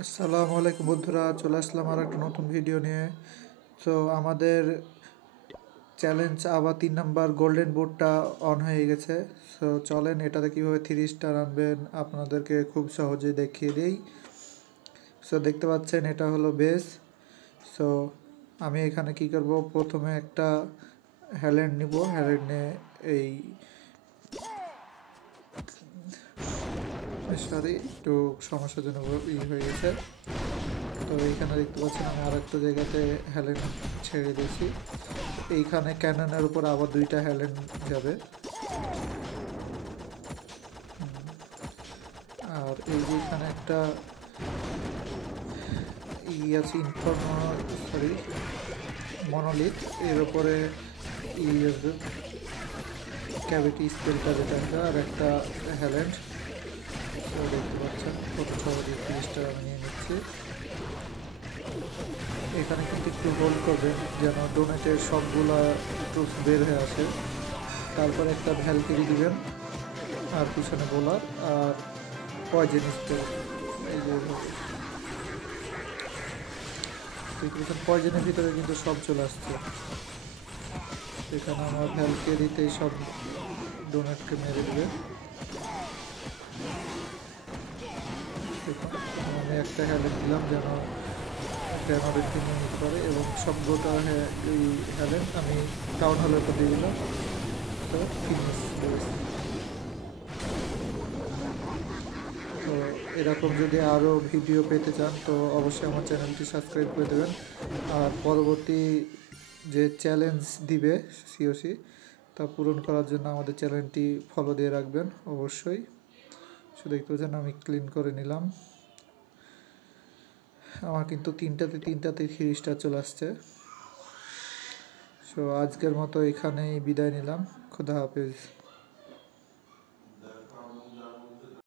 আসসালামু আলাইকুম বন্ধুরা, চলে আসলাম আর একটা নতুন ভিডিও নিয়ে। তো আমাদের চ্যালেঞ্জ আবার 3 নাম্বার গোল্ডেন বুটটা অন হয়ে গেছে। সো চলেন এটাতে কীভাবে 3 স্টার আনবেন আপনাদেরকে খুব সহজে দেখিয়ে দিই। সো দেখতে পাচ্ছেন এটা হলো বেস। সো আমি এখানে কি করব, প্রথমে একটা হ্যালেন্ড নিব। হ্যালেন্ড নিয়ে এই সরি একটু সমস্যার জন্য হয়ে গেছে। তো এইখানে দেখতে পাচ্ছেন আমি আর একটা জায়গাতে হ্যালেন্ড ছেড়ে দিয়েছি। এইখানে ক্যাননের উপর আবার 2টা হ্যালেন্ড যাবে। আর এই যে এখানে একটা আছে মনোলিথ, এর উপরে ক্যাভিটি স্পেলটা যেটা আর একটা হ্যালেন্ড। দেখতে পাচ্ছেন কত সহজে 30টা আমি নিয়ে নিচ্ছি। এখানে কিন্তু একটু হোল্ড করবেন যেন ডোনেটের সবগুলা একটু বের হয়ে আসে। তারপরে একটা ভ্যালকিরি দিবেন, আর পিছনে বোলার আর পয়জেন স্প্রে। এই যে পয়জেনের ভিতরে কিন্তু সব চলে আসছে। এখানে আমার ভ্যালকিরিতেই সব ডোনেটকে মেরে দেবে। দেখুন আমি একটা হ্যালেন্ড দিলাম যেন গ্র্যানাডের টিমে মিট করে, এবং সবগুলো এই হ্যালেন্ড আমি টাউন হলের উপর দিয়ে দিলাম। তো ফিনিশ। তো এরকম যদি আরও ভিডিও পেতে চান তো অবশ্যই আমার চ্যানেলটি সাবস্ক্রাইব করে দেবেন। আর পরবর্তী যে চ্যালেঞ্জ দিবে সিওসি তা পূরণ করার জন্য আমাদের চ্যানেলটি ফলো দিয়ে রাখবেন অবশ্যই। সো দেখতে পাচ্ছেন আমি ক্লিন করে নিলাম। আমার কিন্তু তিনটাতে 3 চলে আসছে। সো আজকের মতো এখানেই বিদায় নিলাম। খোদা হাফেজ।